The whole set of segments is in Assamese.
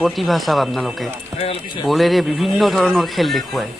প্ৰতিভা চাওক আপোনালোকে বলেৰে বিভিন্ন ধৰণৰ খেল দেখুৱায়।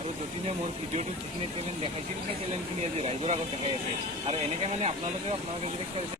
আৰু যদিনে মোৰ ভিডিঅ'টো যিখিনি চেলেঞ্জ দেখাইছিল সেই চেলেঞ্জখিনি আজি ৰাইজৰ আগত দেখাই আছে আৰু এনেকৈ মানে আপোনালোকে যদি